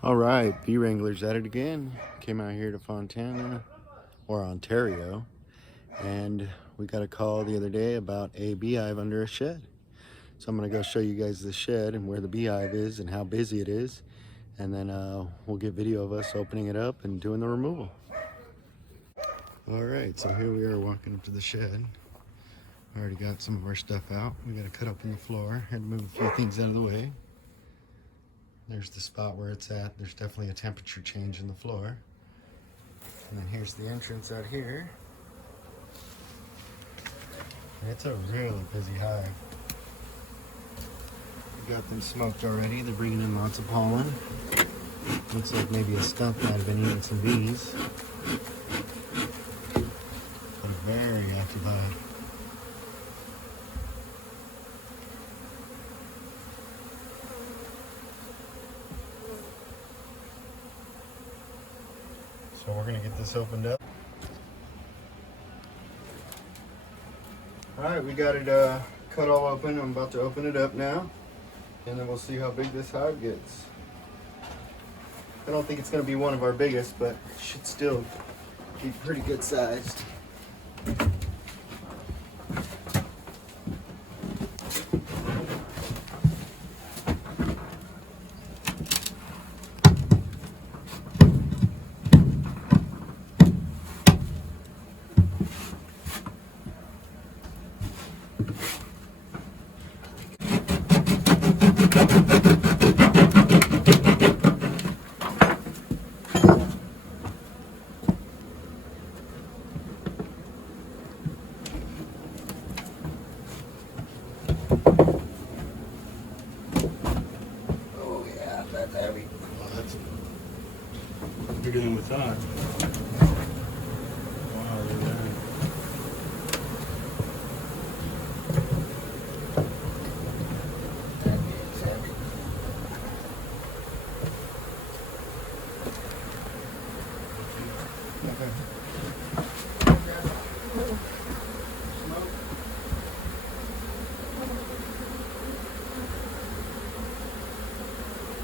All right, bee wranglers at it again. Came out here to Fontana, or Ontario, and we got a call the other day about a beehive under a shed. So I'm gonna go show you guys the shed and where the beehive is and how busy it is, and then we'll get video of us opening it up and doing the removal. All right, so here we are walking up to the shed. Already got some of our stuff out. We got to cut open the floor. Had to move a few things out of the way. There's the spot where it's at. There's definitely a temperature change in the floor. And then here's the entrance out here. And it's a really busy hive. We got them smoked already. They're bringing in lots of pollen. Looks like maybe a skunk might have been eating some bees. But a very active hive. So we're gonna get this opened up. All right, we got it cut all open. I'm about to open it up now, and then we'll see how big this hive gets. I don't think it's gonna be one of our biggest, but it should still be pretty good sized. Oh yeah, that's heavy. Oh, that's bigger than we thought. Wow, look at that. That is heavy.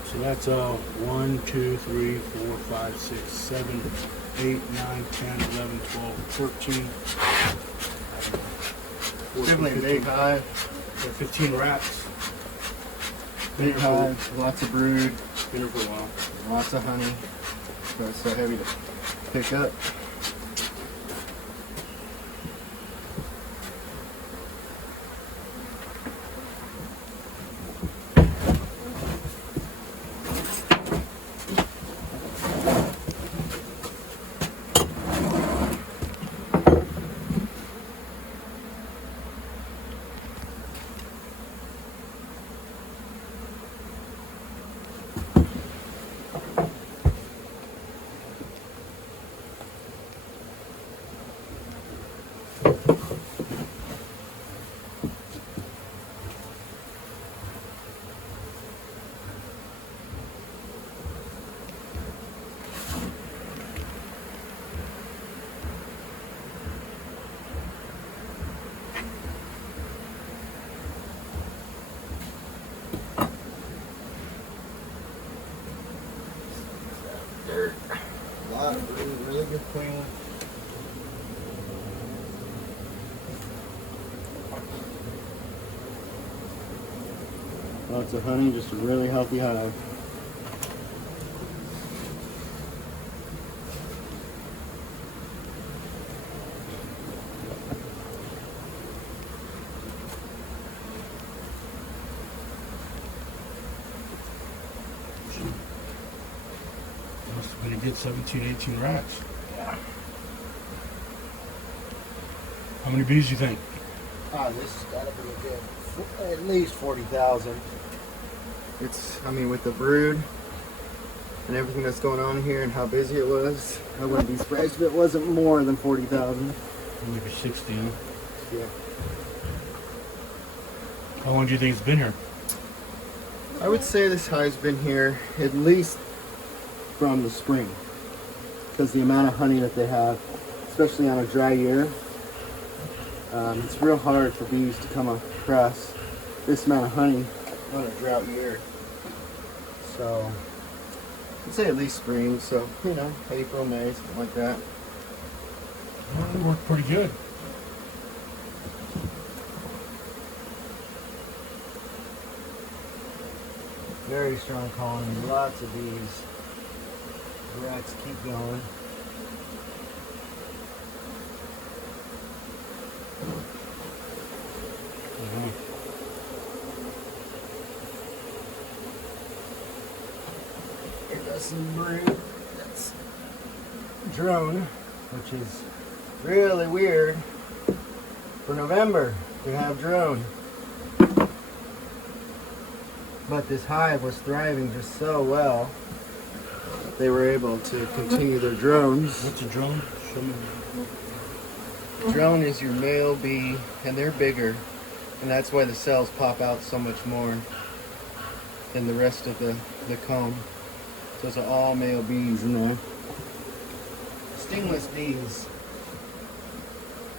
So that's 1, 2, 3, 4, 5, 6, 7, 8, 9, 10, 11, 12, 13. Definitely a big hive. 15 rats. Big hive, lots of brood, Been here for a while. lots of honey. So it's so heavy to pick up. Dirt. A lot of brood, really good queen. Lots of honey, just a really healthy hive. Must have been a good 17, 18 rats. Yeah. How many bees do you think? This has got to be a good, at least 40,000. It's, I mean, with the brood and everything that's going on here and how busy it was, I wouldn't be surprised if it wasn't more than 40,000. Maybe 60. Huh? Yeah. How long do you think it's been here? I would say this hive's been here at least from the spring, because the amount of honey that they have, especially on a dry year, it's real hard for bees to come across this amount of honey on a drought year. So I'd say at least spring, so, you know, April, May, something like that. Well, they work pretty good. Very strong colony, lots of bees. The rats keep going. Here goes some brood. That's drone, which is really weird for November to have drone. But this hive was thriving just so well, they were able to continue their drones. What's a drone? Show me. Drone is your male bee, and they're bigger, and that's why the cells pop out so much more than the rest of the comb. Those are all male bees in there. Stingless bees.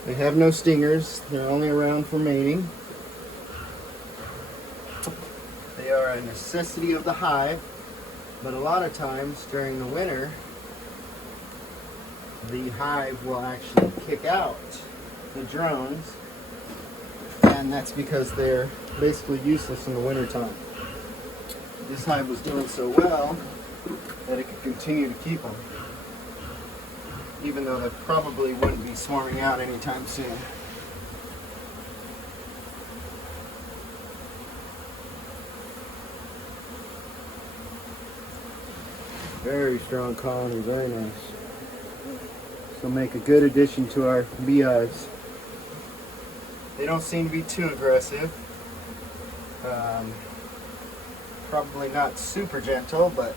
They have no stingers. They're only around for mating. They are a necessity of the hive, but a lot of times during the winter, the hive will actually kick out the drones, and that's because they're basically useless in the winter time. This hive was doing so well that it could continue to keep them, even though they probably wouldn't be swarming out anytime soon. Very strong colony, very nice. This will make a good addition to our beehives. They don't seem to be too aggressive. Probably not super gentle, but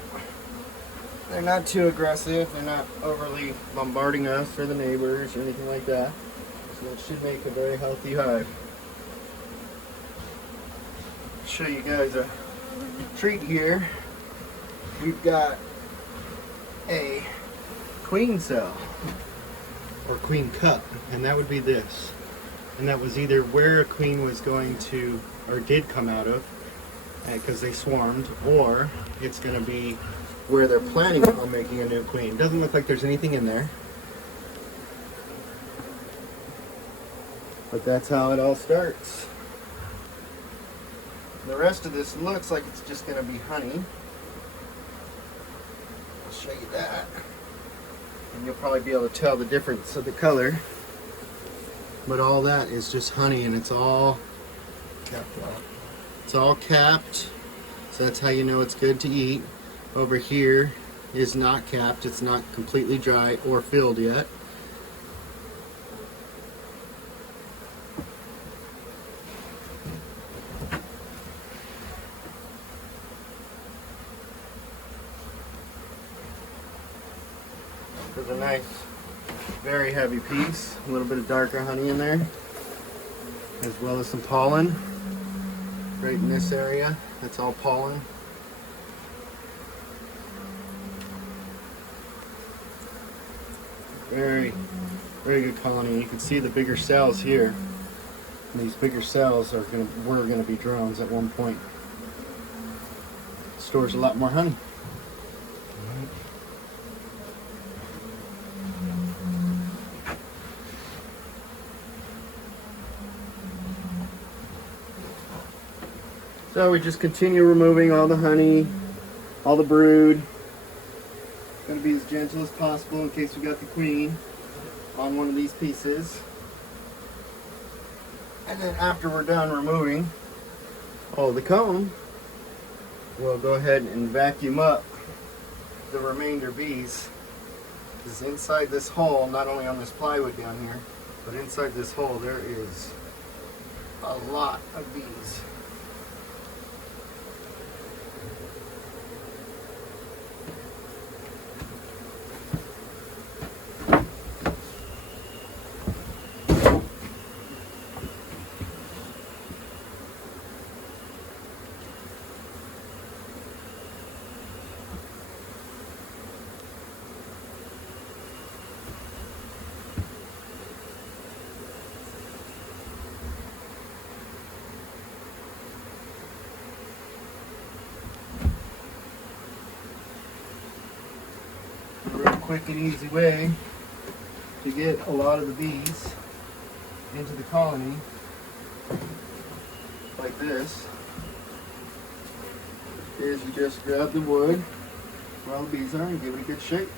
they're not too aggressive. They're not overly bombarding us or the neighbors or anything like that. So it should make a very healthy hive. I'll show you guys a treat here. We've got a queen cell or queen cup, and that would be this. And that was either where a queen was going to or did come out of, because they swarmed, or it's going to be where they're planning on making a new queen. Doesn't look like there's anything in there, but that's how it all starts. The rest of this looks like it's just going to be honey. I'll show you that, and you'll probably be able to tell the difference of the color. But all that is just honey, and it's all capped off. It's all capped, so that's how you know it's good to eat. Over here is not capped. It's not completely dry or filled yet. There's a nice, very heavy piece. A little bit of darker honey in there, as well as some pollen. Right in this area, that's all pollen. Very, very good colony. You can see the bigger cells here. And these bigger cells were gonna be drones at one point. Stores a lot more honey. So we just continue removing all the honey, all the brood. Gonna be as gentle as possible in case we got the queen on one of these pieces. And then after we're done removing all the comb, we'll go ahead and vacuum up the remainder bees. Because inside this hole, not only on this plywood down here, but inside this hole there is a lot of bees. quick and easy way to get a lot of the bees into the colony, like this, is you just grab the wood where all the bees are and give it a good shake.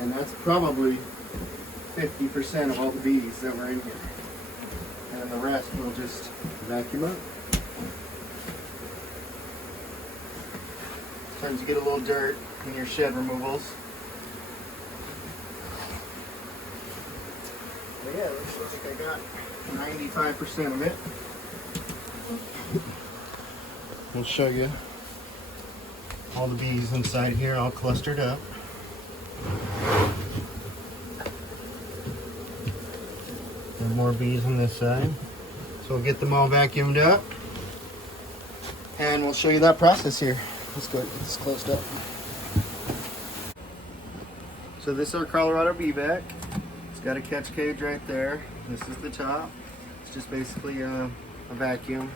And that's probably 50% of all the bees that were in here. And then the rest we'll just vacuum up. Sometimes you get a little dirt in your shed removals. But yeah, looks like I got 95% of it. We'll show you all the bees inside here all clustered up. There are more bees on this side. So we'll get them all vacuumed up. And we'll show you that process here. Let's go ahead and get this closed up. So this is our Colorado bee vac. It's got a catch cage right there. This is the top. It's just basically a vacuum.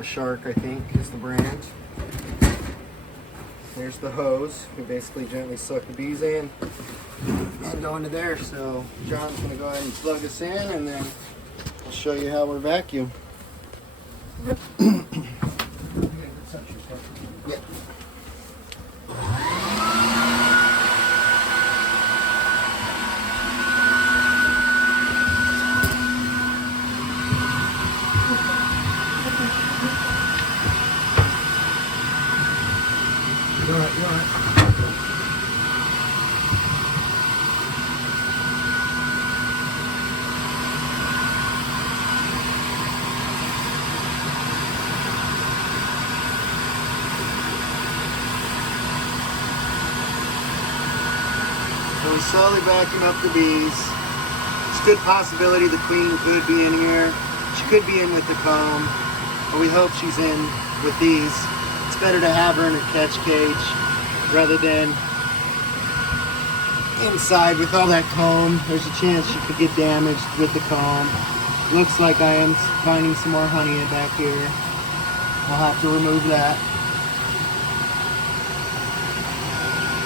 A Shark, I think, is the brand. There's the hose. We basically gently suck the bees in and go into there. So John's going to go ahead and plug us in, and then I'll show you how we're vacuum. Yeah. You're all right. So we slowly vacuum up the bees. It's a good possibility the queen could be in here. She could be in with the comb, but we hope she's in with these. It's better to have her in a catch cage rather than inside with all that comb. There's a chance she could get damaged with the comb. Looks like I am finding some more honey back here. I'll have to remove that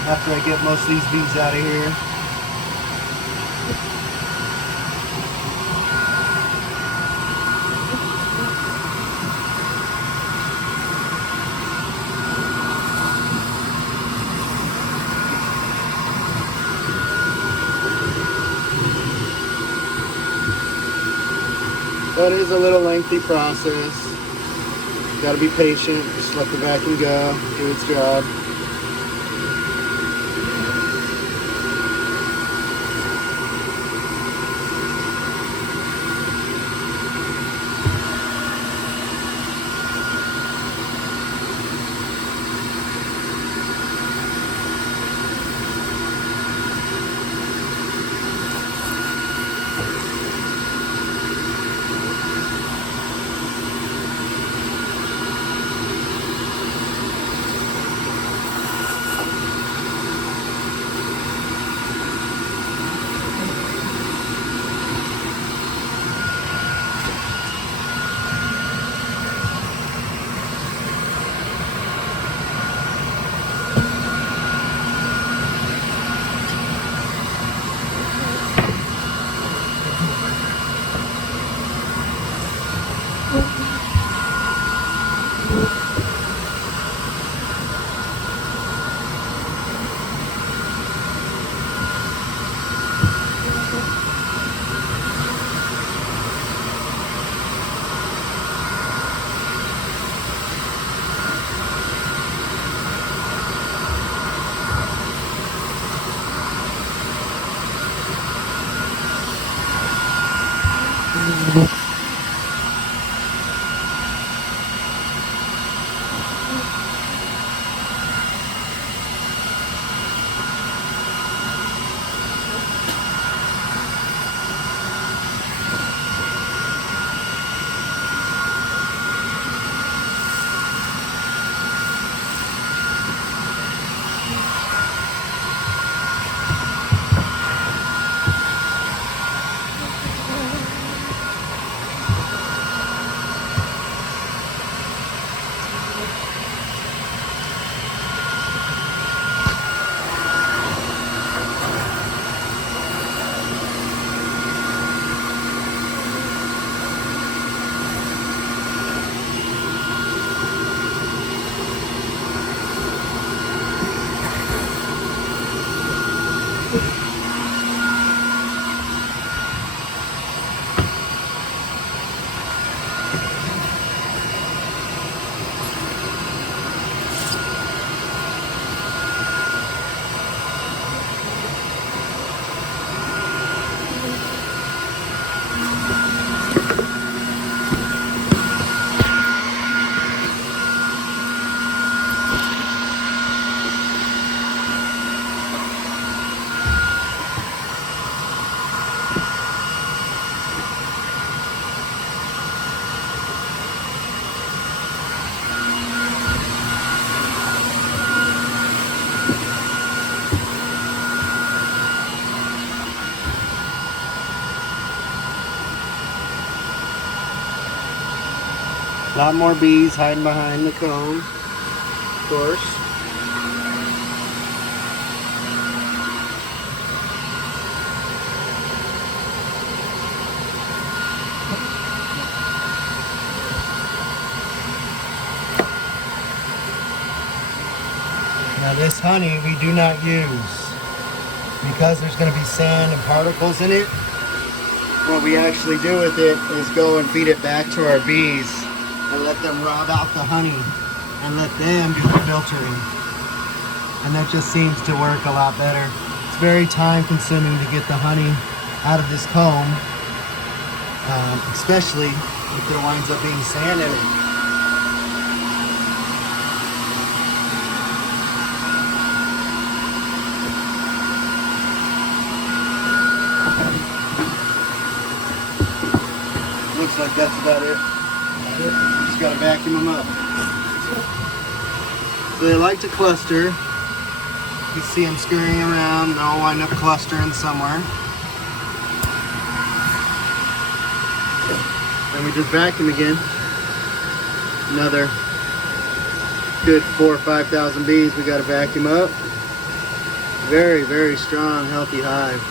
after I get most of these bees out of here. That is a little lengthy process. Gotta be patient, just let the vacuum go, do its job. A lot more bees hiding behind the comb, of course. Now this honey we do not use because there's going to be sand and particles in it. What we actually do with it is go and feed it back to our bees and let them rob out the honey and let them do the filtering. And that just seems to work a lot better. It's very time consuming to get the honey out of this comb, especially if there winds up being sand in it. Looks like that's about it. Just gotta vacuum them up. So they like to cluster. You see them scurrying around and they'll wind up clustering somewhere. And we just vacuum again. Another good 4,000 or 5,000 bees we gotta vacuum up. Very, very strong, healthy hive.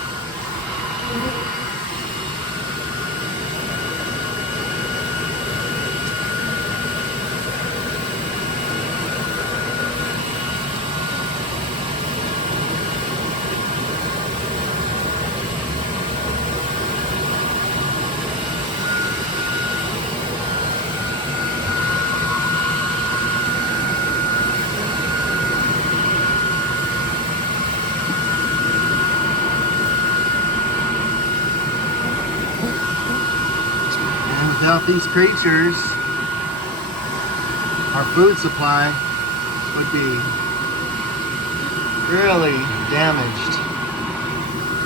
Without these creatures, our food supply would be really damaged.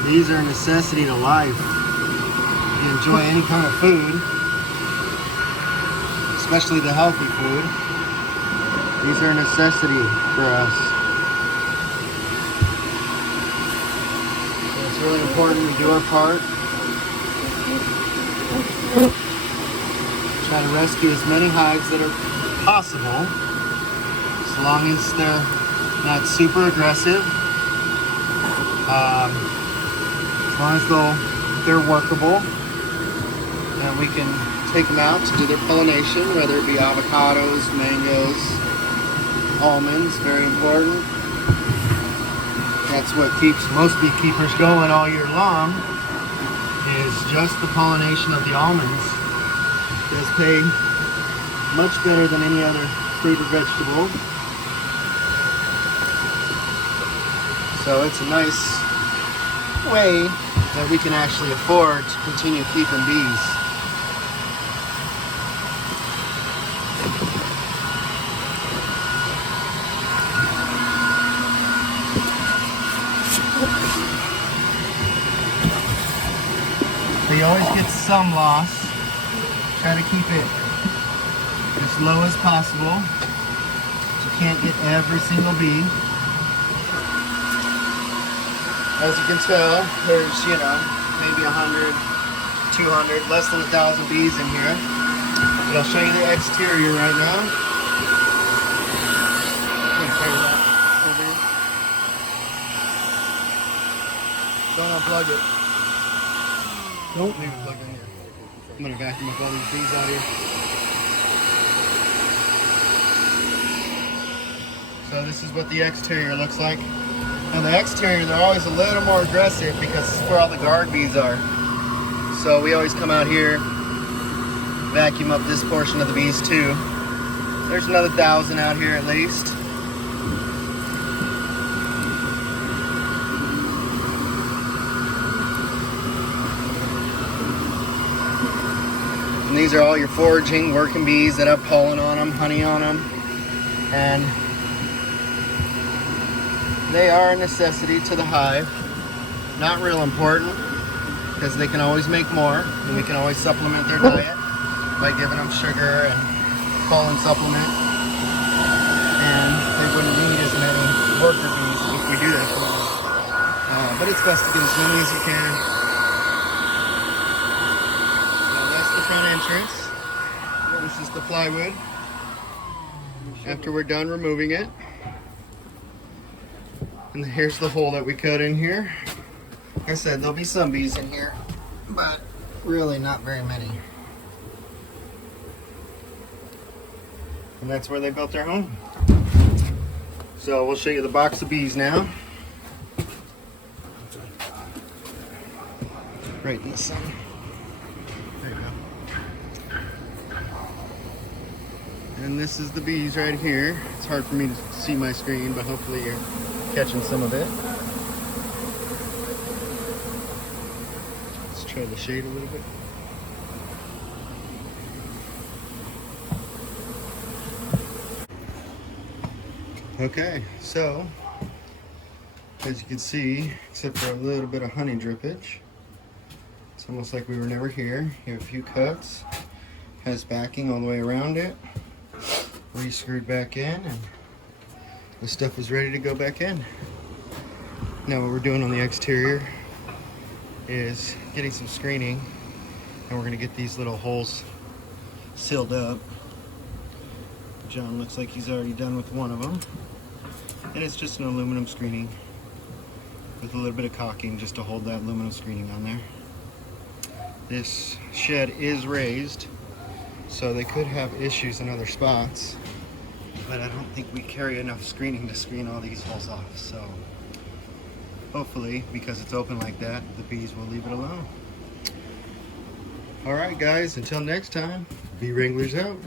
These are a necessity to life. If you enjoy any kind of food, especially the healthy food, these are a necessity for us. So it's really important we do our part. Try to rescue as many hives that are possible, as long as they're not super aggressive, as long as they're workable, and we can take them out to do their pollination, whether it be avocados, mangoes, almonds, very important. That's what keeps most beekeepers going all year long, is just the pollination of the almonds. Does pay much better than any other fruit or vegetable. So it's a nice way that we can actually afford to continue keeping bees. So you always get some loss. Try to keep it as low as possible. You can't get every single bee. As you can tell, there's, maybe 100, 200, less than 1,000 bees in here. But I'll show you the exterior right now. Don't unplug it. Don't leave it plugged in here. I'm going to vacuum up all these bees out here. So this is what the exterior looks like. Now the exterior, they're always a little more aggressive because this is where all the guard bees are. So we always come out here, vacuum up this portion of the bees too. There's another 1,000 out here at least. And these are all your foraging, working bees that have pollen on them, honey on them. And they are a necessity to the hive. Not real important, because they can always make more, and we can always supplement their diet by giving them sugar and pollen supplement. And they wouldn't need as many worker bees if we do that for them. But it's best to get as many as you can. Front entrance. What we This is the plywood after we're done removing it. And here's the hole that we cut in here. Like I said, there'll be some bees in here, but really not very many. And that's where they built their home. So we'll show you the box of bees now. Right in the sun. There you go. And this is the bees right here. It's hard for me to see my screen, but hopefully you're catching some of it. Let's try the shade a little bit. Okay, so as you can see, except for a little bit of honey drippage, it's almost like we were never here. You have a few cuts, has backing all the way around it, re-screwed back in, and the stuff is ready to go back in. Now what we're doing on the exterior is getting some screening, and we're going to get these little holes sealed up. John looks like he's already done with one of them. And it's just an aluminum screening with a little bit of caulking just to hold that aluminum screening on there. This shed is raised, so they could have issues in other spots, but I don't think we carry enough screening to screen all these holes off. So hopefully, because it's open like that, the bees will leave it alone. Alright guys, until next time, bee wranglers out.